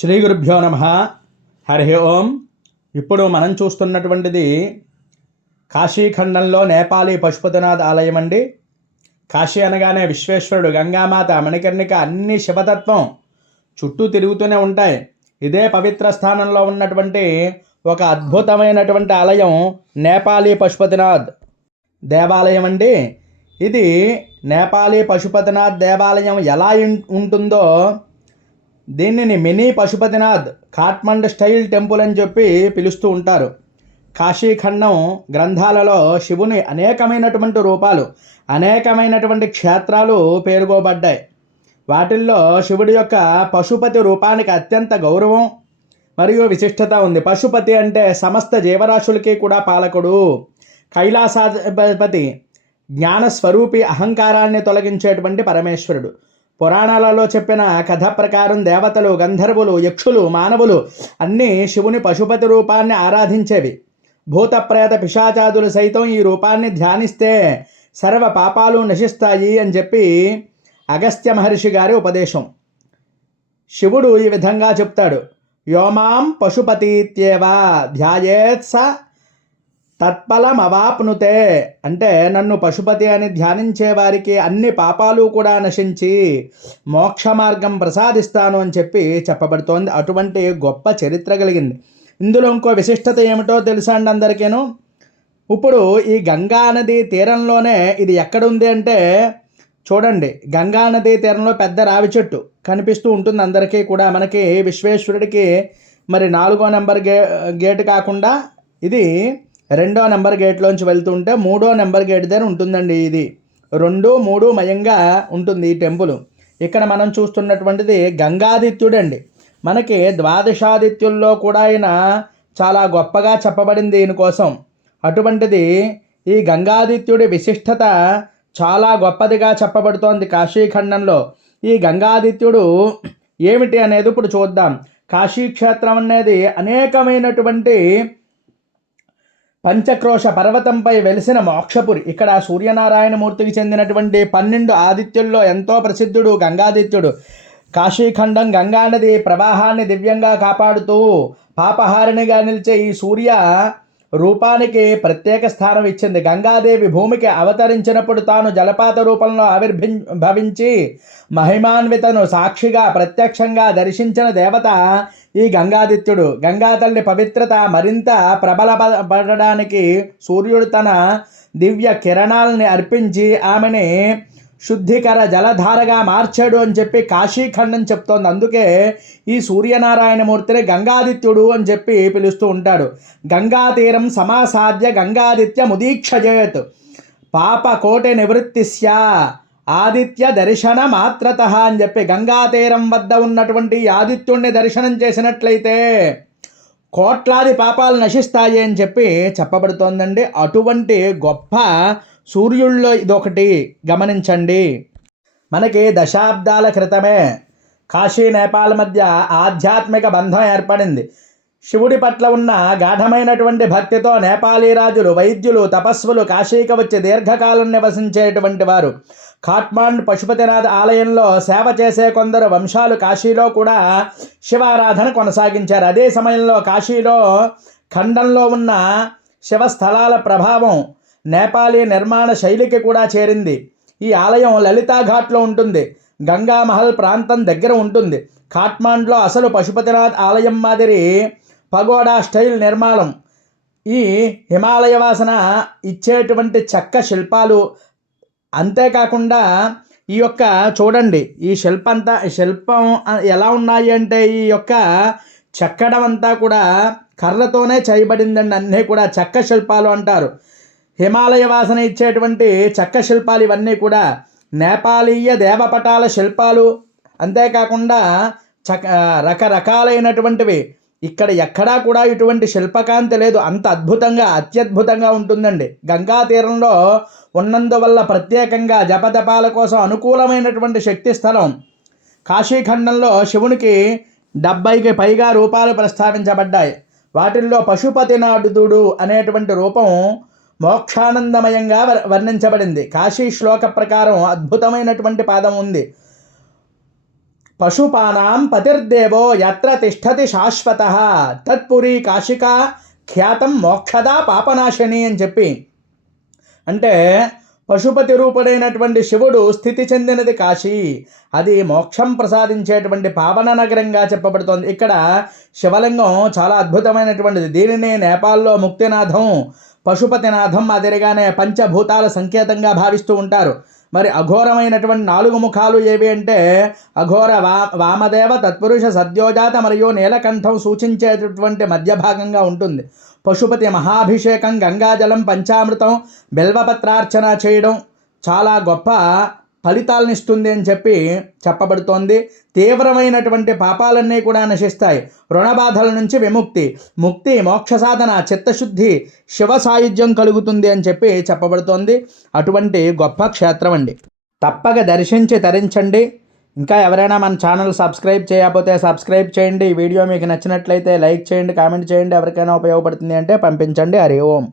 శ్రీ గురుభ్యో నమః. హరి ఓం. ఇప్పుడు మనం చూస్తున్నటువంటిది కాశీఖండంలో నేపాలీ పశుపతినాథ్ ఆలయం అండి. కాశీ అనగానే విశ్వేశ్వరుడు, గంగామాత, మణికర్ణిక అన్ని శివతత్వం చుట్టూ తిరుగుతూనే ఉంటాయి. ఇదే పవిత్ర స్థానంలో ఉన్నటువంటి ఒక అద్భుతమైనటువంటి ఆలయం నేపాలీ పశుపతినాథ్ దేవాలయం అండి. ఇది నేపాలీ పశుపతినాథ్ దేవాలయం ఎలా ఉంటుందో దీనిని mini Pashupatinath Kathmandu style temple అని చెప్పి పిలుస్తూ ఉంటారు. కాశీఖండం గ్రంథాలలో శివుని అనేకమైనటువంటి రూపాలు, అనేకమైనటువంటి క్షేత్రాలు పేర్కొనబడ్డాయి. వాటిల్లో శివుడి యొక్క పశుపతి రూపానికి అత్యంత గౌరవం మరియు విశిష్టత ఉంది. పశుపతి అంటే సమస్త జీవరాశులకి కూడా పాలకుడు, కైలాసాధిపతి, జ్ఞానస్వరూపి, అహంకారాన్ని తొలగించేటువంటి పరమేశ్వరుడు. పురాణాలలో చెప్పిన కథ ప్రకారం దేవతలు, గంధర్వులు, యక్షులు, మానవులు అన్నీ శివుని పశుపతి రూపాన్ని ఆరాధించేవి. భూత ప్రేత పిశాచాదులు సైతం ఈ రూపాన్ని ధ్యానిస్తే సర్వ పాపాలు నశిస్తాయి అని చెప్పి అగస్త్య మహర్షి గారి ఉపదేశం. శివుడు ఈ విధంగా చెప్తాడు: యోమాం పశుపతీత్యేవ ధ్యాయేత్ స తత్ఫలమవాప్నుతే. అంటే నన్ను పశుపతి అని ధ్యానించే వారికి అన్ని పాపాలు కూడా నశించి మోక్ష మార్గం ప్రసాదిస్తాను అని చెప్పి చెప్పబడుతోంది. అటువంటి గొప్ప చరిత్ర కలిగింది. ఇందులో ఇంకో విశిష్టత ఏమిటో తెలుసా అండి అందరికీను? ఇప్పుడు ఈ గంగా నది తీరంలోనే ఇది ఎక్కడుంది అంటే చూడండి, గంగా నది తీరంలో పెద్ద రావి చెట్టు కనిపిస్తూ ఉంటుంది అందరికీ కూడా. మనకి విశ్వేశ్వరుడికి మరి 4వ నెంబర్ గేటు కాకుండా ఇది 2వ నెంబర్ గేట్లోంచి వెళ్తుంటే 3వ నెంబర్ గేట్ దగ్గర ఉంటుందండి. ఇది 2, 3 మయంగా ఉంటుంది ఈ టెంపుల్. ఇక్కడ మనం చూస్తున్నటువంటిది గంగాదిత్యుడండి. మనకి ద్వాదశాదిత్యుల్లో కూడా ఆయన చాలా గొప్పగా చెప్పబడింది దీనికోసం. అటువంటిది ఈ గంగాదిత్యుడి విశిష్టత చాలా గొప్పదిగా చెప్పబడుతోంది కాశీఖండంలో. ఈ గంగాదిత్యుడు ఏమిటి అనేది ఇప్పుడు చూద్దాం. కాశీక్షేత్రం అనేది అనేకమైనటువంటి పంచక్రోశ పర్వతంపై వెలిసిన మోక్షపురి. ఇక్కడ సూర్యనారాయణమూర్తికి చెందినటువంటి 12 ఆదిత్యుల్లో ఎంతో ప్రసిద్ధుడు గంగాదిత్యుడు. కాశీఖండం గంగానది ప్రవాహాన్ని దివ్యంగా కాపాడుతూ పాపహారిణిగా నిలిచే ఈ సూర్య రూపానికి ప్రత్యేక స్థానం ఇచ్చింది. గంగాదేవి భూమికి అవతరించినప్పుడు తాను జలపాత రూపంలో ఆవిర్భవించి మహిమాన్వితను సాక్షిగా ప్రత్యక్షంగా దర్శించిన దేవత ఈ గంగాదిత్యుడు. గంగా తల్లి పవిత్రత మరింత ప్రబలపడడానికి సూర్యుడు తన దివ్య కిరణాలని అర్పించి ఆమెని శుద్ధికర జలధారగా మార్చాడు అని చెప్పి కాశీఖండం చెప్తోంది. అందుకే ఈ సూర్యనారాయణమూర్తిని గంగాదిత్యుడు అని చెప్పి పిలుస్తూ ఉంటాడు. గంగా తీరం సమాసాద్య గంగాదిత్య ముదీక్షజేత్ పాపకోటి నివృత్తిస్య ఆదిత్య దర్శన మాత్రత అని చెప్పి గంగా తీరం వద్ద ఉన్నటువంటి ఆదిత్యుడిని దర్శనం చేసినట్లయితే కోట్లాది పాపాలు నశిస్తాయి అని చెప్పి చెప్పబడుతోందండి. అటువంటి గొప్ప సూర్యుల్లో ఇదొకటి గమనించండి. మనకి దశాబ్దాల క్రితమే కాశీ నేపాల్ మధ్య ఆధ్యాత్మిక బంధం ఏర్పడింది. శివుడి పట్ల ఉన్న గాఢమైనటువంటి భక్తితో నేపాలీ రాజులు, వైద్యులు, తపస్సులు కాశీకి వచ్చి దీర్ఘకాలం నివసించేటువంటి వారు. కాట్మండ్ పశుపతినాథ్ ఆలయంలో సేవ చేసే కొందరు వంశాలు కాశీలో కూడా శివారాధన కొనసాగించారు. అదే సమయంలో కాశీలో ఖండంలో ఉన్న శివస్థలాల ప్రభావం నేపాలీ నిర్మాణ శైలికి కూడా చేరింది. ఈ ఆలయం లలితాఘాట్లో ఉంటుంది. గంగామహల్ ప్రాంతం దగ్గర ఉంటుంది. కాట్మండ్లో అసలు పశుపతినాథ్ ఆలయం మాదిరి పగోడా స్టైల్ నిర్మాణం, ఈ హిమాలయ వాసన ఇచ్చేటువంటి చెక్క శిల్పాలు. అంతేకాకుండా ఈ యొక్క చూడండి, ఈ శిల్పం ఎలా ఉన్నాయి అంటే ఈ యొక్క చెక్కడం అంతా కూడా కర్రతోనే చేయబడిందండి. అన్నీ కూడా చెక్క శిల్పాలు అంటారు. హిమాలయ వాసన ఇచ్చేటువంటి చెక్క శిల్పాలు ఇవన్నీ కూడా నేపాలీయ దేవపటాల శిల్పాలు. అంతేకాకుండా రకరకాలైనటువంటివి. ఇక్కడ ఎక్కడా కూడా ఇటువంటి శిల్పకాంతి లేదు. అంత అద్భుతంగా, అత్యద్భుతంగా ఉంటుందండి. గంగా తీరంలో ఉన్నందువల్ల ప్రత్యేకంగా జపతపాల కోసం అనుకూలమైనటువంటి శక్తి స్థలం. కాశీఖండంలో శివునికి 70కి పైగా రూపాలు ప్రస్తావించబడ్డాయి. వాటిల్లో పశుపతినాథుడు అనేటువంటి రూపం మోక్షానందమయంగా వర్ణించబడింది. కాశీ శ్లోక ప్రకారం అద్భుతమైనటువంటి పాదం ఉంది. పశుపానాం పతిర్దేవో యత్ర తిష్టతి శాశ్వత తత్పురి కాశికా ఖ్యాతం మోక్షదా పాపనాశిని అని చెప్పి, అంటే పశుపతి రూపుడైనటువంటి శివుడు స్థితి చెందినది కాశీ, అది మోక్షం ప్రసాదించేటువంటి పావన నగరంగా చెప్పబడుతోంది. ఇక్కడ శివలింగం చాలా అద్భుతమైనటువంటిది. దీనిని నేపాల్లో ముక్తినాథం, పశుపతినాథం మాదిరిగానే పంచభూతాల సంకేతంగా భావిస్తూ ఉంటారు. మరి అఘోరమైనటువంటి 4 ముఖాలు ఏవి అంటే అఘోర వామదేవ, తత్పురుష, సద్యోజాత మరియు నీలకంఠం సూచించేటటువంటి మధ్య భాగంగా ఉంటుంది. పశుపతి మహాభిషేకం, గంగాజలం, పంచామృతం, బిల్వపత్రార్చన చేయడం చాలా గొప్ప ఫలితాలను ఇస్తుంది అని చెప్పి చెప్పబడుతోంది. తీవ్రమైనటువంటి పాపాలన్నీ కూడా నశిస్తాయి. రుణబాధల నుంచి విముక్తి, ముక్తి, మోక్ష సాధన, చిత్తశుద్ధి, శివ సాయుధ్యం కలుగుతుంది అని చెప్పి చెప్పబడుతోంది. అటువంటి గొప్ప క్షేత్రం అండి. తప్పక దర్శించి తరించండి. ఇంకా ఎవరైనా మన ఛానల్ సబ్స్క్రైబ్ చేయకపోతే సబ్స్క్రైబ్ చేయండి. ఈ వీడియో మీకు నచ్చినట్లయితే లైక్ చేయండి, కామెంట్ చేయండి. ఎవరికైనా ఉపయోగపడుతుంది అంటే పంపించండి. హరి ఓం.